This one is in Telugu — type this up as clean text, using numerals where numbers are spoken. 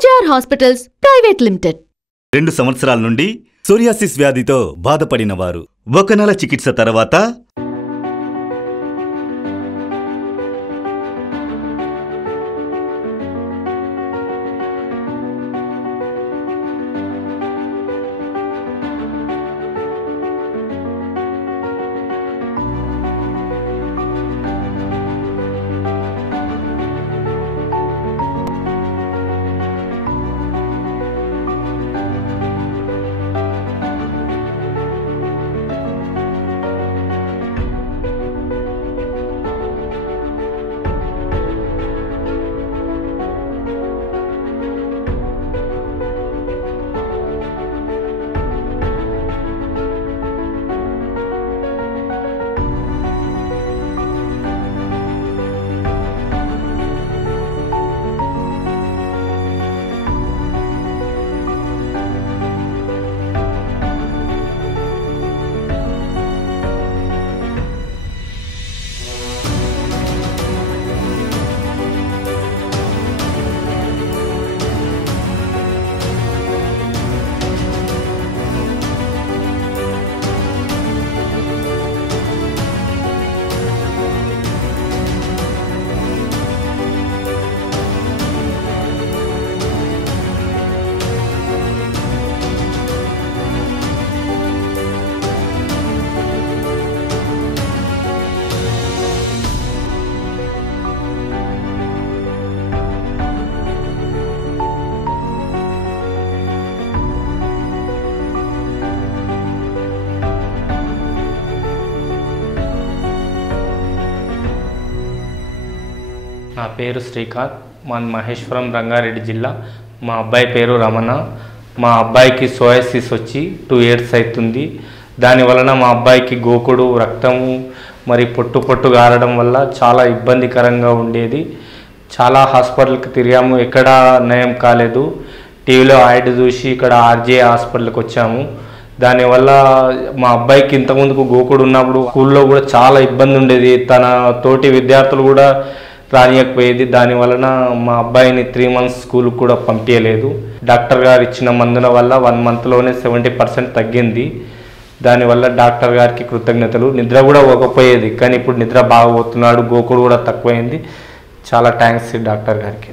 RJR హాస్పిటల్స్ ప్రైవేట్ లిమిటెడ్ 2 సంవత్సరాల నుండి సోరియాసిస్ వ్యాధితో బాధపడిన వారు 1 నెల చికిత్స తర్వాత నా పేరు శ్రీకాంత్, మన మహేశ్వరం రంగారెడ్డి జిల్లా. మా అబ్బాయి పేరు రమణ. మా అబ్బాయికి సోయాసిస్ వచ్చి 2 years అవుతుంది. దానివలన మా అబ్బాయికి గోకుడు, రక్తము మరి పొట్టు గారడం వల్ల చాలా ఇబ్బందికరంగా ఉండేది. చాలా హాస్పిటల్కి తిరిగాము, ఎక్కడా నయం కాలేదు. టీవీలో యాడ్ చూసి ఇక్కడ RJR హాస్పిటల్కి వచ్చాము. దానివల్ల మా అబ్బాయికి ఇంతకుముందుకు గోకుడు ఉన్నప్పుడు స్కూల్లో కూడా చాలా ఇబ్బంది ఉండేది. తన తోటి విద్యార్థులు కూడా రానియకపోయేది. దానివలన మా అబ్బాయిని 3 months స్కూల్కి కూడా పంపించలేదు. డాక్టర్ గారు ఇచ్చిన మందుల వల్ల 1 monthలోనే 70% తగ్గింది. దానివల్ల డాక్టర్ గారికి కృతజ్ఞతలు. నిద్ర కూడా పోకపోయేది, కానీ ఇప్పుడు నిద్ర బాగా పోతున్నాడు. గోకుడు కూడా తక్కువైంది. చాలా థ్యాంక్స్ డాక్టర్ గారికి.